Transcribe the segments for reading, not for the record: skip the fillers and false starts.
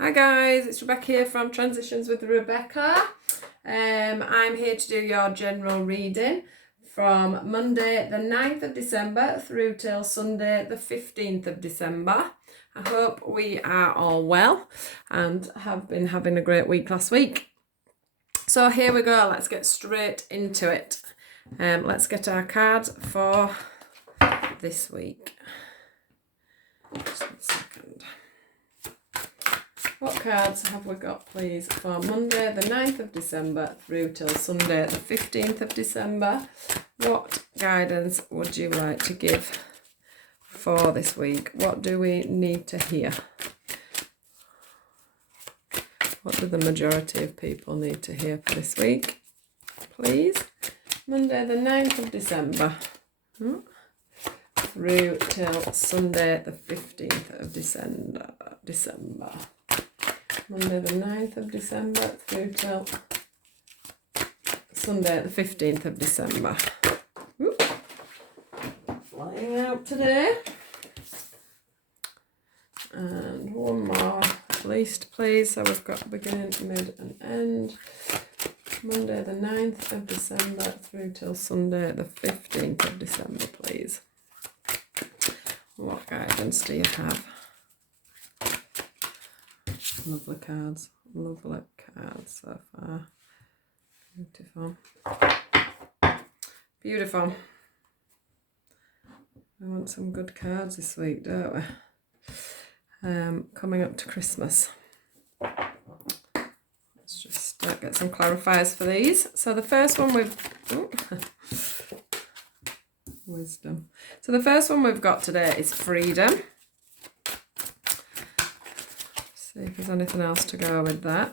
Hi guys, it's Rebecca here from Transitions with Rebecca. I'm here to do your general reading from Monday the 9th of December through till Sunday the 15th of December. I hope we are all well and have been having a great week last week. So here we go, let's get straight into it. Let's get our cards for this week. Just a second. What cards have we got, please, for Monday the 9th of December through till Sunday the 15th of December? What guidance would you like to give for this week? What do we need to hear? What do the majority of people need to hear for this week, please? Monday the 9th of December through till Sunday the 15th of December. Monday the 9th of December through till Sunday the 15th of December. Ooh. Flying out today. And one more at least, please. So we've got beginning, mid and end. Monday the 9th of December through till Sunday the 15th of December, please. What guidance do you have? Lovely cards so far. Beautiful. We want some good cards this week, don't we? Coming up to Christmas. Let's just get some clarifiers for these. So the first one wisdom. So the first one we've got today is freedom. See if there's anything else to go with that.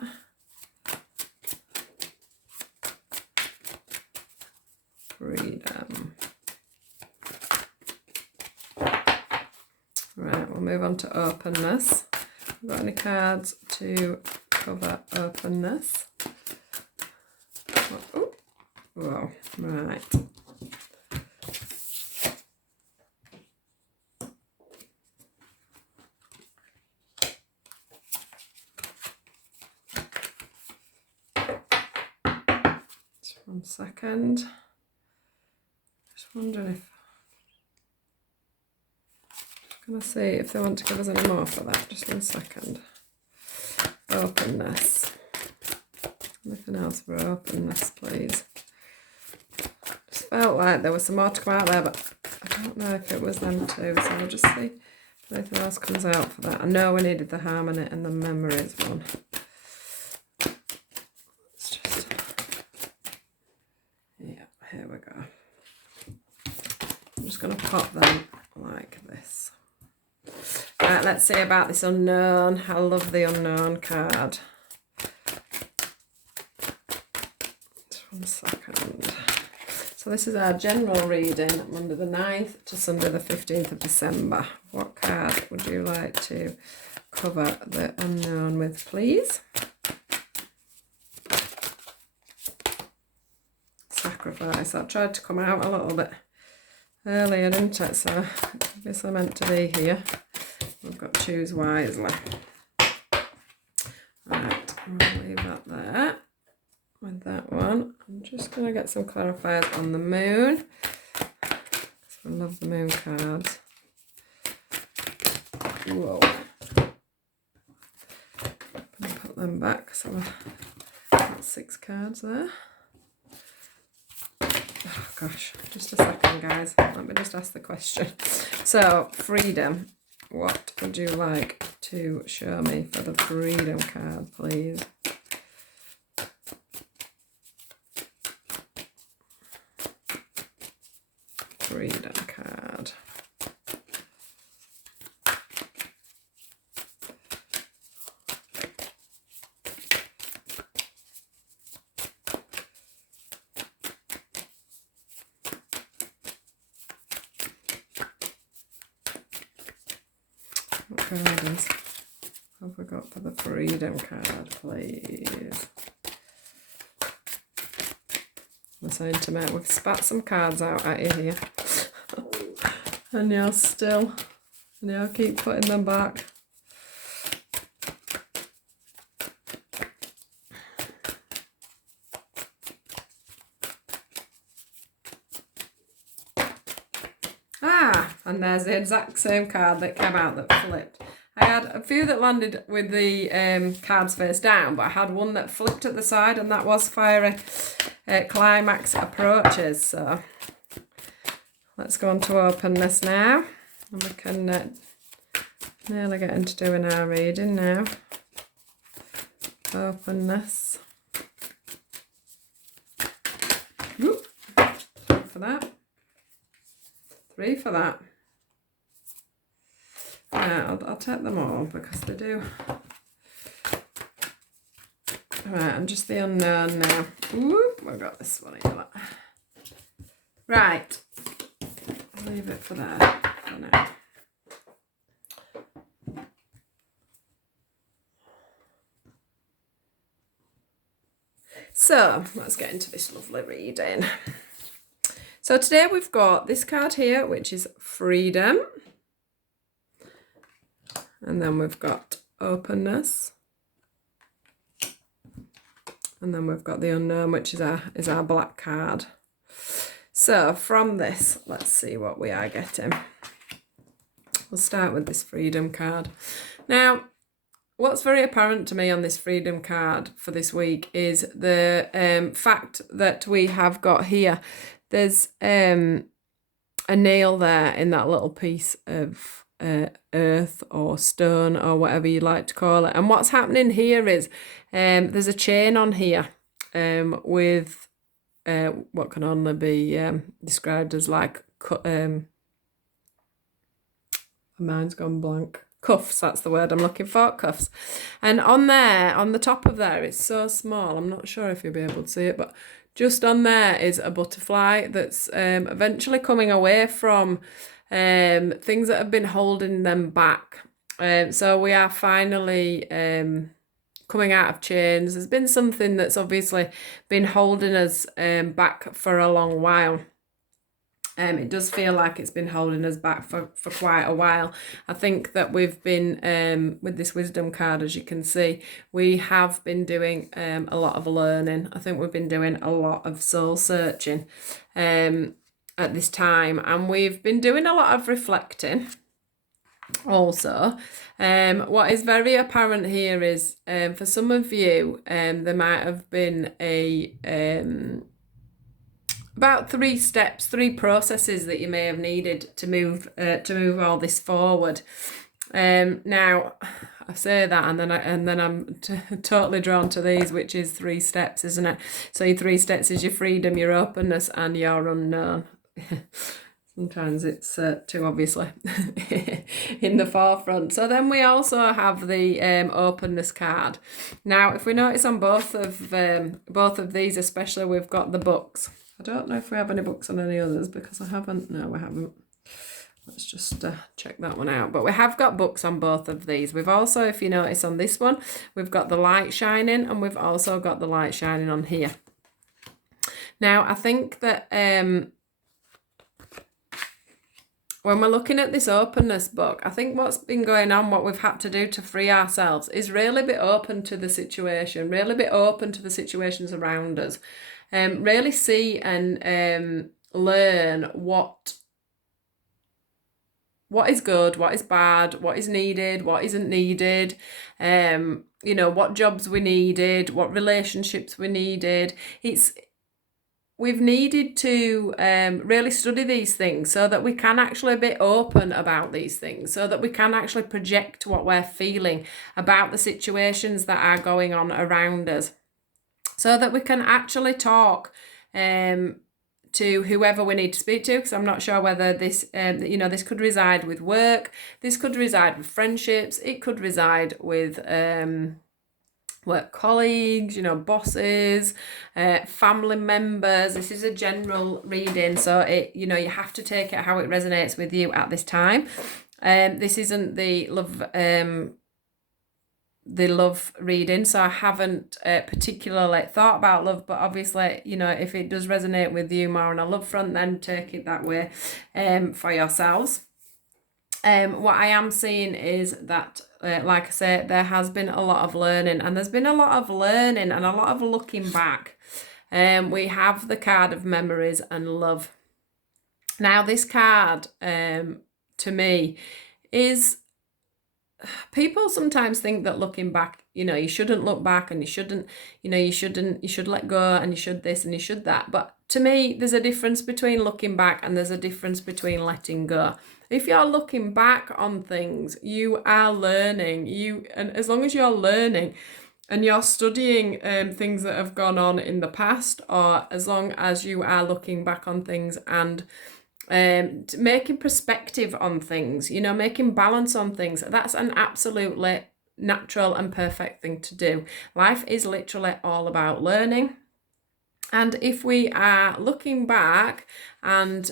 Freedom. Right, we'll move on to openness. Have got any cards to cover openness? Oh, whoa, right. One second. Just wondering if I'm gonna see if they want to give us any more for that. Just 1 second. Openness. Anything else for openness, please? Just felt like there was some more to come out there, but I don't know if it was them too. So I'll just see if anything else comes out for that. I know we needed the harmony and the memories one. Here we go. I'm just going to pop them like this. Right, let's see about this unknown. I love the unknown card. Just 1 second. So this is our general reading, Monday the 9th to Sunday the 15th of December. What card would you like to cover the unknown with, please? Sacrifice. That tried to come out a little bit earlier, didn't it? So obviously meant to be here. We've got choose wisely. Right, I'll leave that there with that one. I'm just going to get some clarifiers on the moon. I love the moon cards. Whoa. I'm going to put them back. So I've got 6 cards there. Oh gosh, just a second, guys. Let me just ask the question. So, freedom. What would you like to show me for the freedom card, please? Freedom card. What guidance have we got for the freedom card, please? I'm saying to me, we've spat some cards out at you here. And you'll keep putting them back. and there's the exact same card that came out that flipped. I had a few that landed with the cards face down, but I had one that flipped at the side, and that was Fiery Climax Approaches. So let's go on to openness now, and we can nearly get into doing our reading now. Openness. Whoop. 2 for that. 3 for that. I'll take them all because they do. Right, and just the unknown now. Whoop, I've got this one here. Right, I'll leave it for there for now. So, let's get into this lovely reading. So today we've got this card here, which is Freedom. And then we've got Openness. And then we've got the Unknown, which is our black card. So from this, let's see what we are getting. We'll start with this Freedom card. Now, what's very apparent to me on this Freedom card for this week is the fact that we have got here, there's a nail there in that little piece of earth or stone or whatever you like to call it. And what's happening here is there's a chain on here with what can only be described as like mine's gone blank. Cuffs, that's the word I'm looking for, cuffs. And on there, on the top of there, it's so small, I'm not sure if you'll be able to see it, but just on there is a butterfly that's eventually coming away from things that have been holding them back. So we are finally coming out of chains. There's been something that's obviously been holding us back for a long while. It does feel like it's been holding us back for quite a while. I think that we've been, with this Wisdom card, as you can see, we have been doing a lot of learning. I think we've been doing a lot of soul searching at this time, and we've been doing a lot of reflecting also. What is very apparent here is for some of you there might have been about 3 steps, 3 processes that you may have needed to move all this forward. Now I say that and then I'm totally drawn to these, which is 3 steps, isn't it? So your 3 steps is your freedom, your openness, and your unknown. Sometimes it's too obviously in the forefront. So then we also have the openness card. Now, if we notice on both of these, especially, we've got the books. I don't know if we have any books on any others because I haven't. No, we haven't. Let's just check that one out. But we have got books on both of these. We've also, if you notice on this one, we've got the light shining, and we've also got the light shining on here. Now, I think that when we're looking at this openness book, I think what's been going on, what we've had to do to free ourselves is really be open to the situation, really be open to the situations around us. Really see and learn what is good, what is bad, what is needed, what isn't needed, what jobs we needed, what relationships we needed. We've needed to really study these things so that we can actually be open about these things, so that we can actually project what we're feeling about the situations that are going on around us, so that we can actually talk to whoever we need to speak to, because I'm not sure whether this, this could reside with work, this could reside with friendships, it could reside with work colleagues, bosses, family members. This is a general reading, so you have to take it how it resonates with you at this time. This isn't the love reading, so I haven't particularly thought about love, but obviously, if it does resonate with you more on a love front, then take it that way for yourselves. What I am seeing is that, like I say, there has been a lot of learning, and there's been a lot of learning and a lot of looking back. We have the card of memories and love. Now, this card, to me is people sometimes think that looking back, you shouldn't look back, and you shouldn't, you should let go, and you should this and you should that. But to me, there's a difference between looking back and there's a difference between letting go. If you're looking back on things, you are learning. And as long as you're learning and you're studying things that have gone on in the past, or as long as you are looking back on things and making perspective on things, making balance on things, that's an absolutely natural and perfect thing to do. Life is literally all about learning. And if we are looking back and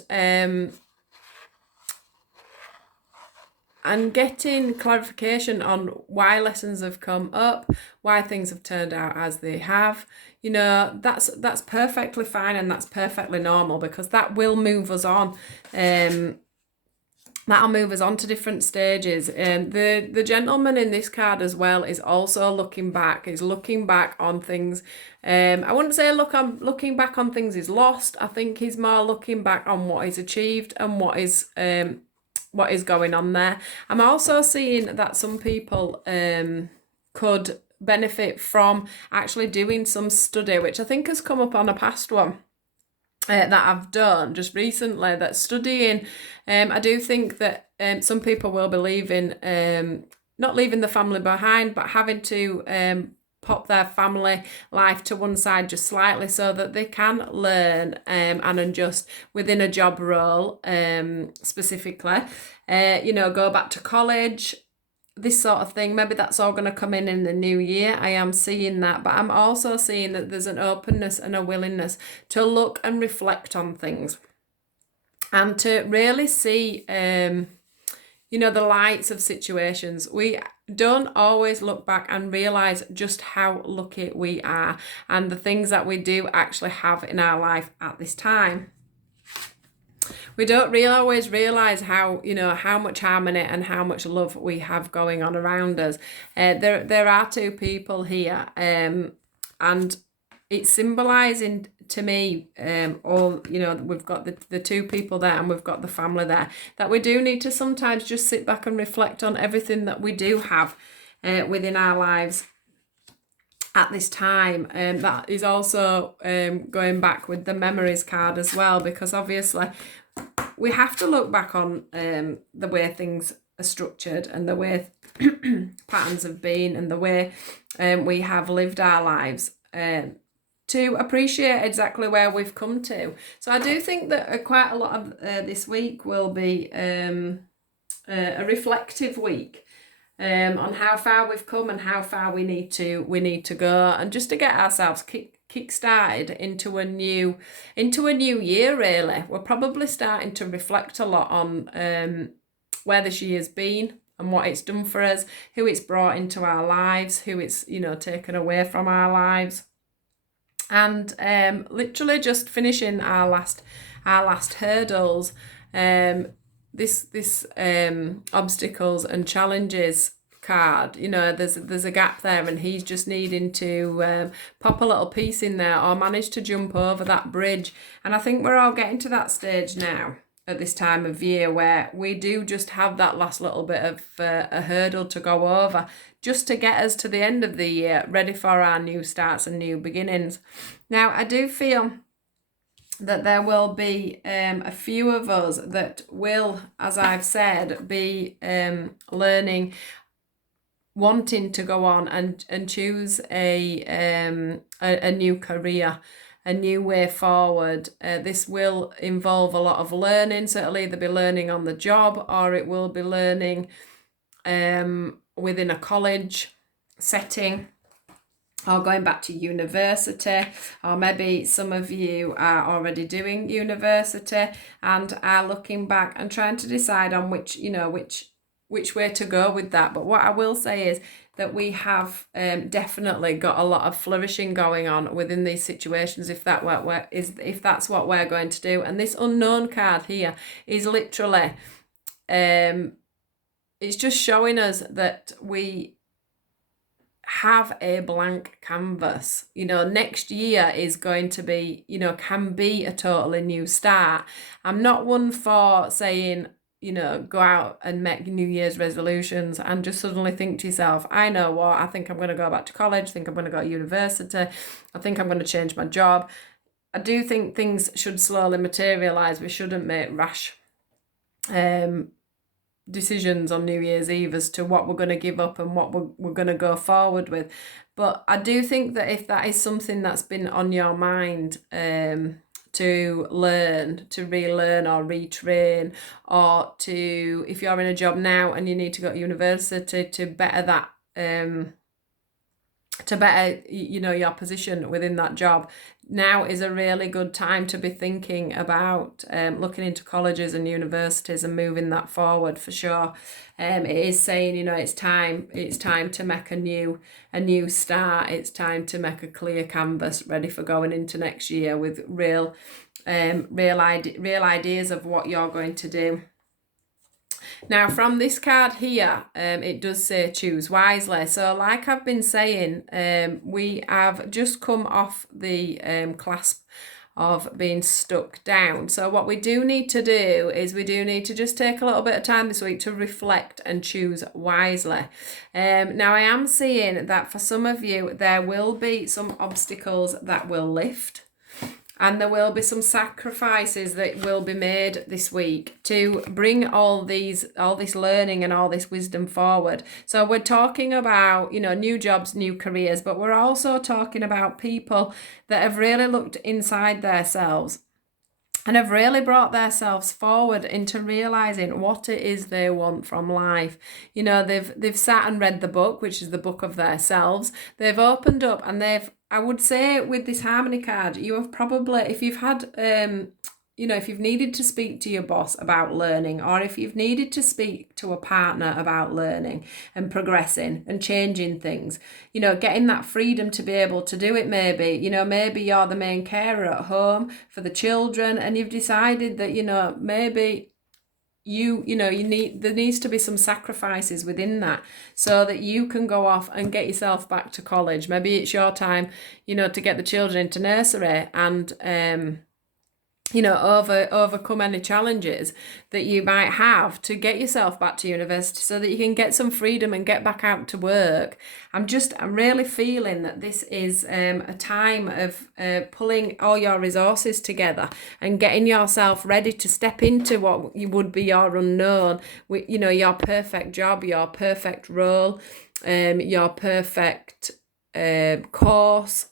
getting clarification on why lessons have come up, why things have turned out as they have, that's perfectly fine, and that's perfectly normal, because that will move us on. That'll move us on to different stages. The gentleman in this card as well is also looking back. He's looking back on things. I wouldn't say looking back on things is lost. I think he's more looking back on what he's achieved and what is going on there. I'm also seeing that some people could benefit from actually doing some study, which I think has come up on a past one that I've done just recently, that studying. I do think that some people will be leaving, not leaving the family behind, but having to pop their family life to one side just slightly so that they can learn and adjust within a job role, specifically, go back to college, this sort of thing. Maybe that's all going to come in the new year. I am seeing that, but I'm also seeing that there's an openness and a willingness to look and reflect on things, and to really see the lights of situations. We don't always look back and realise just how lucky we are, and the things that we do actually have in our life at this time. We don't always realise how much harmony and how much love we have going on around us. There are two people here, and it's symbolising to me, we've got the two people there, and we've got the family there, that we do need to sometimes just sit back and reflect on everything that we do have within our lives at this time. That is also going back with the memories card as well, because obviously we have to look back on the way things are structured, and the way patterns have been, and the way we have lived our lives, to appreciate exactly where we've come to. So I do think that quite a lot of this week will be a reflective week on how far we've come and how far we need to go, and just to get ourselves kick-started into a new year. Really, we're probably starting to reflect a lot on where this year's been and what it's done for us, who it's brought into our lives, who it's taken away from our lives, and literally just finishing our last hurdles. This obstacles and challenges card, there's a gap there, and he's just needing to pop a little piece in there, or manage to jump over that bridge. And I think we're all getting to that stage now at this time of year where we do just have that last little bit of a hurdle to go over, just to get us to the end of the year, ready for our new starts and new beginnings. Now, I do feel that there will be a few of us that will, as I've said, be learning, wanting to go on and choose a new career, a new way forward. This will involve a lot of learning, so it'll either be learning on the job, or it will be learning within a college setting, or going back to university, or maybe some of you are already doing university and are looking back and trying to decide on which way to go with that. But what I will say is that we have definitely got a lot of flourishing going on within these situations, if that's what we're going to do. And this unknown card here is literally, it's just showing us that we have a blank canvas. Next year is going to be, can be a totally new start. I'm not one for saying, go out and make New Year's resolutions and just suddenly think to yourself, I know what, I think I'm going to go back to college, I think I'm going to go to university, I think I'm going to change my job. I do think things should slowly materialise. We shouldn't make rash decisions on New Year's Eve as to what we're going to give up and what we're going to go forward with. But I do think that if that is something that's been on your mind, to learn, to relearn or retrain, or to, if you're in a job now and you need to go to university to better that, to better, your position within that job, now is a really good time to be thinking about looking into colleges and universities and moving that forward for sure. It is saying, it's time to make a new start. It's time to make a clear canvas ready for going into next year with real ideas of what you're going to do. Now, from this card here, it does say choose wisely. So like I've been saying, we have just come off the clasp of being stuck down. So what we do need to do is we do need to just take a little bit of time this week to reflect and choose wisely. Now, I am seeing that for some of you, there will be some obstacles that will lift. And there will be some sacrifices that will be made this week to bring all this learning and all this wisdom forward. So we're talking about, new jobs, new careers, but we're also talking about people that have really looked inside themselves and have really brought themselves forward into realizing what it is they want from life. They've sat and read the book, which is the book of themselves. They've opened up and I would say with this harmony card, you have probably, if you've had, if you've needed to speak to your boss about learning, or if you've needed to speak to a partner about learning and progressing and changing things, getting that freedom to be able to do it, maybe you're the main carer at home for the children and you've decided that, maybe there needs to be some sacrifices within that so that you can go off and get yourself back to college. Maybe it's your time, to get the children into nursery and, overcome any challenges that you might have to get yourself back to university so that you can get some freedom and get back out to work. I'm really feeling that this is a time of pulling all your resources together and getting yourself ready to step into what would be your unknown, your perfect job, your perfect role, your perfect course.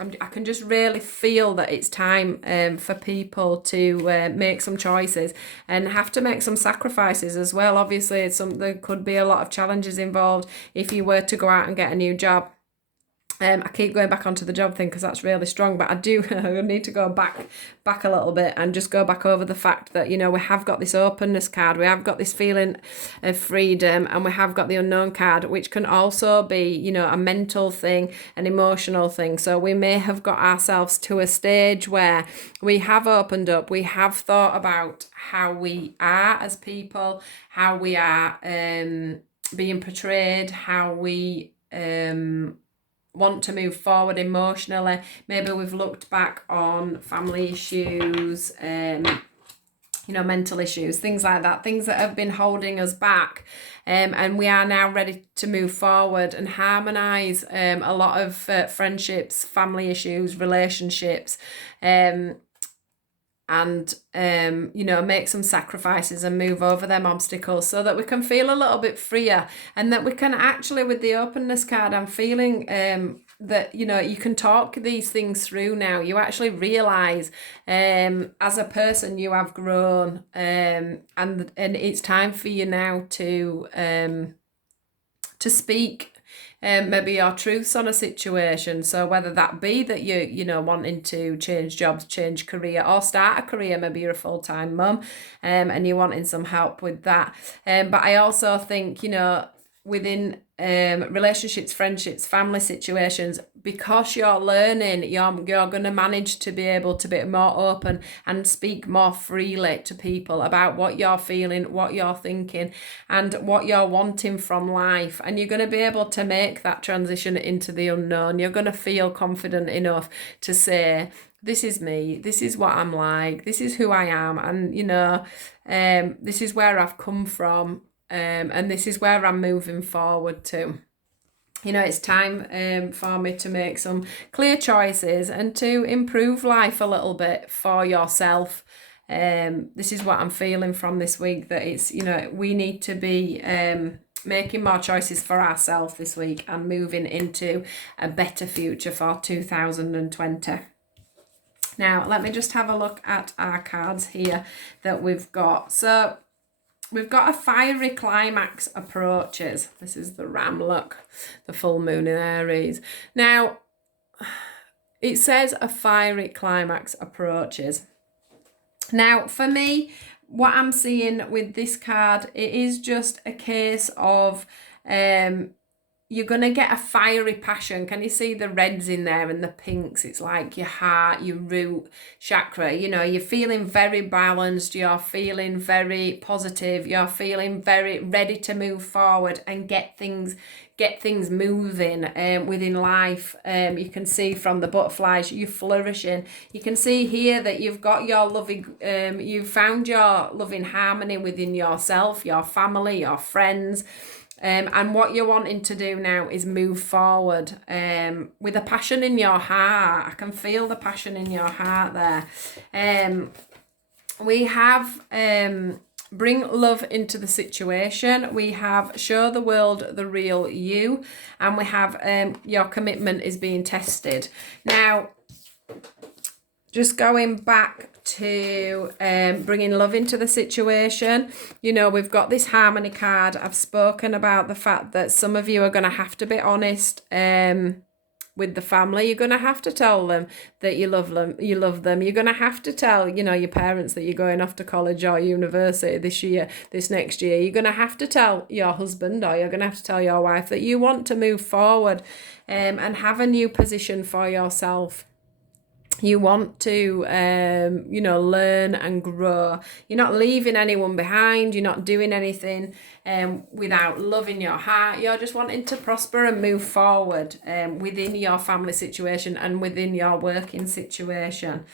I can just really feel that it's time for people to make some choices and have to make some sacrifices as well. Obviously, there could be a lot of challenges involved if you were to go out and get a new job. I keep going back onto the job thing because that's really strong, but I need to go back a little bit and just go back over the fact that, we have got this openness card, we have got this feeling of freedom, and we have got the unknown card, which can also be, a mental thing, an emotional thing. So we may have got ourselves to a stage where we have opened up, we have thought about how we are as people, how we are being portrayed, how we want to move forward emotionally. Maybe we've looked back on family issues, mental issues, things like that, things that have been holding us back. And we are now ready to move forward and harmonise a lot of friendships, family issues, relationships, and make some sacrifices and move over them obstacles so that we can feel a little bit freer, and that we can actually, with the openness card, I'm feeling that you can talk these things through now. You actually realize as a person you have grown, and it's time for you now to speak maybe your truths on a situation. So whether that be that you wanting to change jobs, change career, or start a career, maybe you're a full-time mum and you're wanting some help with that. But I also think, within relationships, friendships, family situations, because you're learning, you're going to manage to be able to be more open and speak more freely to people about what you're feeling, what you're thinking, and what you're wanting from life. And you're going to be able to make that transition into the unknown. You're going to feel confident enough to say, this is me, this is what I'm like, this is who I am, and this is where I've come from, and this is where I'm moving forward to. It's time for me to make some clear choices and to improve life a little bit for yourself. This is what I'm feeling from this week, that it's, we need to be making more choices for ourselves this week and moving into a better future for 2020. Now, let me just have a look at our cards here that we've got. So, we've got a fiery climax approaches. This is the ram, look, the full moon in Aries. Now, it says a fiery climax approaches. Now, for me, what I'm seeing with this card, it is just a case of you're going to get a fiery passion. Can you see the reds in there and the pinks? It's like your heart, your root chakra. You're feeling very balanced. You're feeling very positive. You're feeling very ready to move forward and get things moving within life. You can see from the butterflies, you're flourishing. You can see here that you've got your loving, you've found your loving harmony within yourself, your family, your friends. And what you're wanting to do now is move forward with a passion in your heart. I can feel the passion in your heart there. We have bring love into the situation. We have show the world the real you. And we have your commitment is being tested. Now, just going back to bringing love into the situation, we've got this harmony card. I've spoken about the fact that some of you are going to have to be honest with the family. You're going to have to tell them that you love them. You're going to have to tell, your parents that you're going off to college or university this next year. You're going to have to tell your husband, or you're going to have to tell your wife that you want to move forward and have a new position for yourself. You want to, learn and grow. You're not leaving anyone behind. You're not doing anything without love in your heart. You're just wanting to prosper and move forward within your family situation and within your working situation.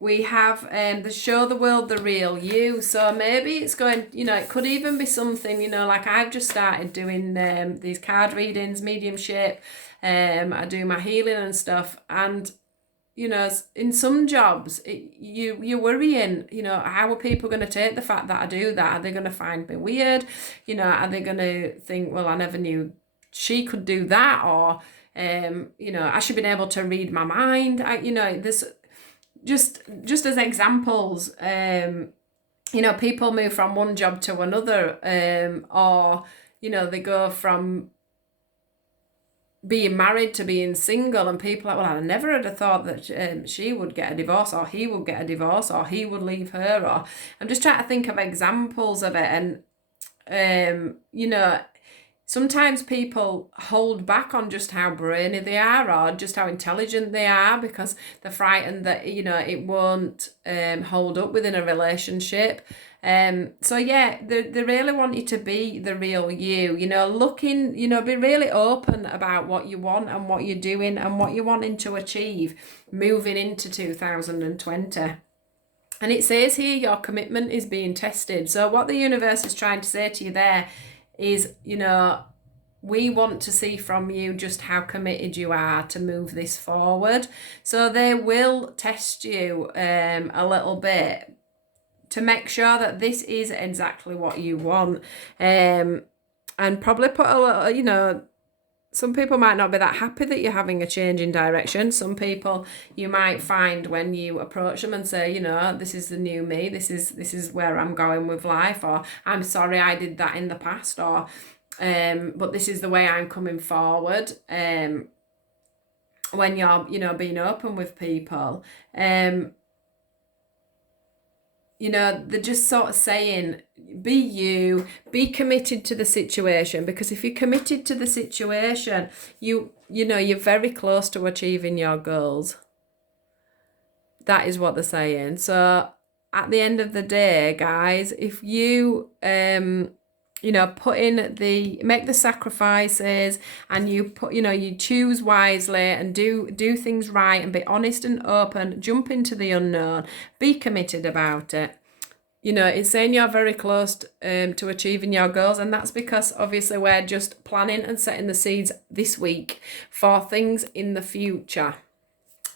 We have the show the world the real you. So maybe it's going, it could even be something, like I've just started doing these card readings, mediumship. I do my healing and stuff, and in some jobs you're worrying, how are people going to take the fact that I do that? Are they going to find me weird? Are they going to think, well, I never knew she could do that, or I should be able to read my mind. This just as examples, people move from one job to another, or they go from being married to being single, and people are like, well, I never would have thought that she would get a divorce, or he would get a divorce, or he would leave her. Or I'm just trying to think of examples of it. And sometimes people hold back on just how brainy they are or just how intelligent they are, because they're frightened that it won't hold up within a relationship. So yeah, they really want you to be the real you, looking, be really open about what you want and what you're doing and what you're wanting to achieve moving into 2020. And it says here your commitment is being tested. So what the universe is trying to say to you there is, we want to see from you just how committed you are to move this forward. So they will test you a little bit to make sure that this is exactly what you want, and probably put a little, some people might not be that happy that you're having a change in direction. Some people you might find when you approach them and say, this is the new me, this is where I'm going with life, or I'm sorry I did that in the past, or but this is the way I'm coming forward. When you're being open with people, you know, they're just sort of saying, be you, be committed to the situation, because if you're committed to the situation, you know, you're very close to achieving your goals. That is what they're saying. So at the end of the day, guys, if you you know, make the sacrifices, and you you choose wisely and do things right and be honest and open, jump into the unknown, be committed about it. You know, it's saying you're very close to achieving your goals, and that's because obviously we're just planning and setting the seeds this week for things in the future.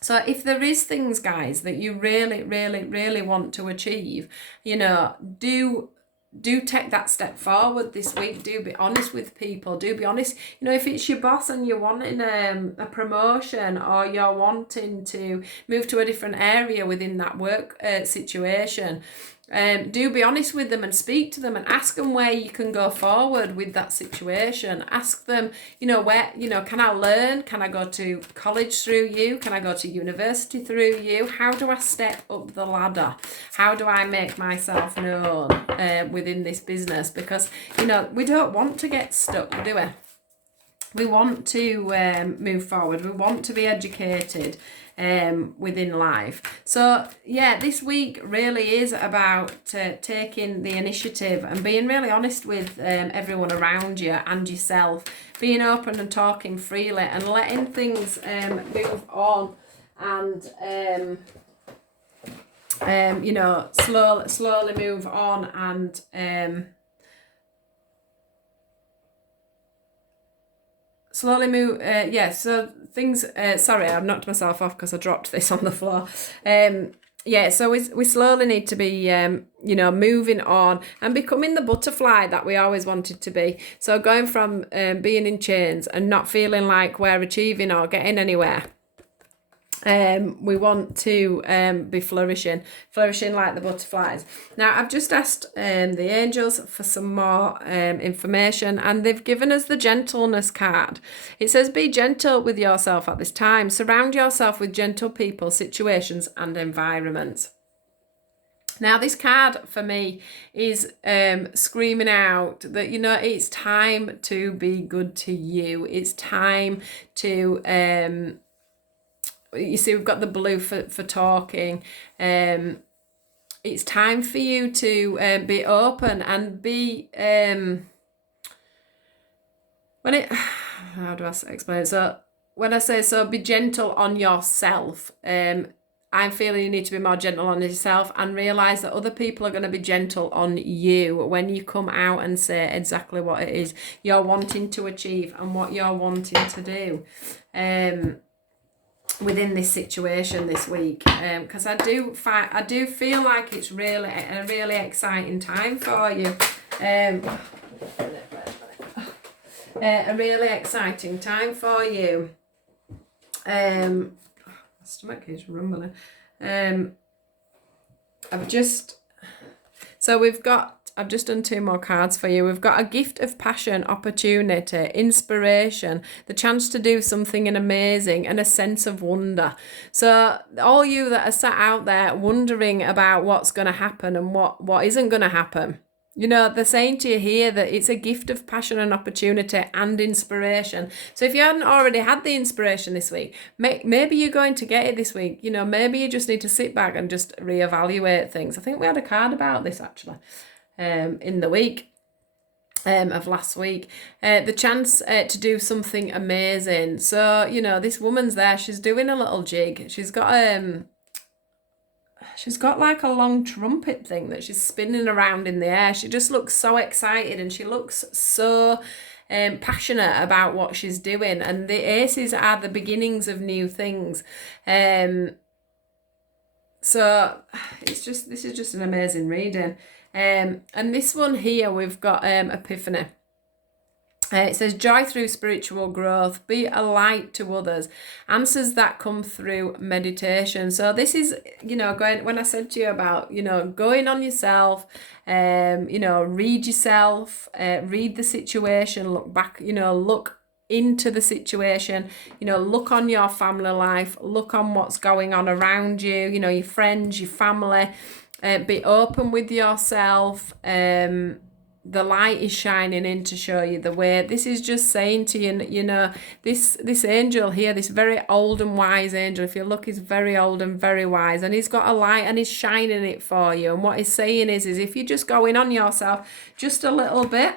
So if there is things, guys, that you really, really, really want to achieve, you know, do take that step forward this week. Do be honest with people. Do be honest. You know, if it's your boss and you're wanting a promotion, or you're wanting to move to a different area within that work situation, do be honest with them and speak to them and ask them where you can go forward with that situation. Ask them, you know, where, you know, can I learn? Can I go to college through you? Can I go to university through you? How do I step up the ladder? How do I make myself known within this business? Because, you know, we don't want to get stuck, do we? We want to move forward. We want to be educated within life. So yeah, this week really is about taking the initiative and being really honest with everyone around you and yourself, being open and talking freely and letting things move on, and you know, slowly move on, and slowly move, so things, sorry, I knocked myself off because I dropped this on the floor. Yeah, so we slowly need to be, you know, moving on and becoming the butterfly that we always wanted to be. So going from being in chains and not feeling like we're achieving or getting anywhere. We want to be flourishing like the butterflies. Now, I've just asked the angels for some more information, and they've given us the gentleness card. It says, be gentle with yourself at this time. Surround yourself with gentle people, situations, and environments. Now, this card for me is screaming out that, you know, it's time to be good to you. It's time to... you see, we've got the blue for talking. It's time for you to be open and be how do I explain it? So when I say, so be gentle on yourself, I'm feeling you need to be more gentle on yourself and realise that other people are going to be gentle on you when you come out and say exactly what it is you're wanting to achieve and what you're wanting to do within this situation this week, because I do feel like it's really a really exciting time for you, a really exciting time for you. My stomach is rumbling. I've just done two more cards for you. We've got a gift of passion, opportunity, inspiration, the chance to do something amazing, and a sense of wonder. So all you that are sat out there wondering about what's going to happen and what isn't going to happen, you know, they're saying to you here that it's a gift of passion and opportunity and inspiration. So if you hadn't already had the inspiration this week, maybe you're going to get it this week. You know, maybe you just need to sit back and just reevaluate things. I think we had a card about this actually. In the week of last week, the chance to do something amazing. So, you know, this woman's there, she's doing a little jig. She's got like a long trumpet thing that she's spinning around in the air. She just looks so excited and she looks so passionate about what she's doing. And the aces are the beginnings of new things. So this is just an amazing reading. And this one here, we've got Epiphany. It says, joy through spiritual growth, be a light to others, answers that come through meditation. So this is, you know, when I said to you about, you know, going on yourself, you know, read yourself, read the situation, look back, you know, look into the situation, you know, look on your family life, look on what's going on around you, you know, your friends, your family, Be open with yourself. The light is shining in to show you the way. This is just saying to you, you know, this angel here, this very old and wise angel, if you look, he's very old and very wise, and he's got a light and he's shining it for you. And what he's saying is if you just go in on yourself just a little bit,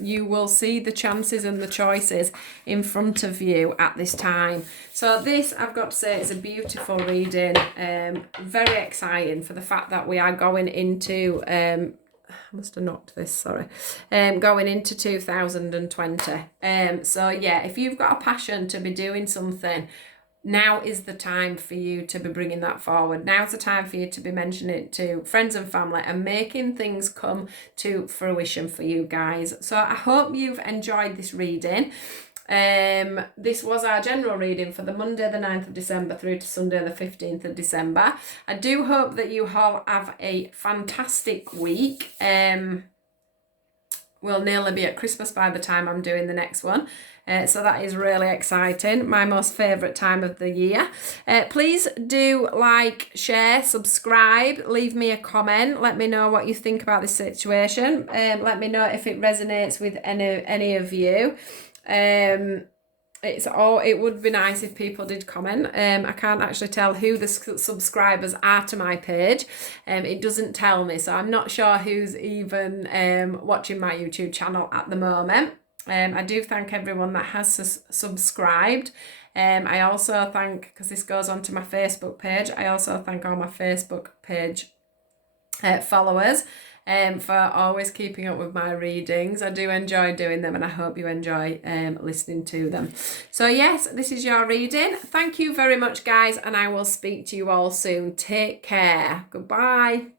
you will see the chances and the choices in front of you at this time. So this, I've got to say, is a beautiful reading. Very exciting for the fact that we are going into I must have knocked this, sorry. Going into 2020. So yeah, if you've got a passion to be doing something, now is the time for you to be bringing that forward. Now's the time for you to be mentioning it to friends and family and making things come to fruition for you guys. So I hope you've enjoyed this reading. This was our general reading for the Monday the 9th of December through to Sunday the 15th of December. I do hope that you all have a fantastic week. We'll nearly be at Christmas by the time I'm doing the next one. So that is really exciting. My most favourite time of the year. Please do like, share, subscribe, leave me a comment. Let me know what you think about this situation. Let me know if it resonates with any of you. It would be nice if people did comment. I can't actually tell who the subscribers are to my page. It doesn't tell me, so I'm not sure who's even watching my YouTube channel at the moment. I do thank everyone that has subscribed. I also thank, because this goes on to my Facebook page, I also thank all my Facebook page followers for always keeping up with my readings. I do enjoy doing them, and I hope you enjoy listening to them. So yes, this is your reading. Thank you very much, guys, and I will speak to you all soon. Take care. Goodbye.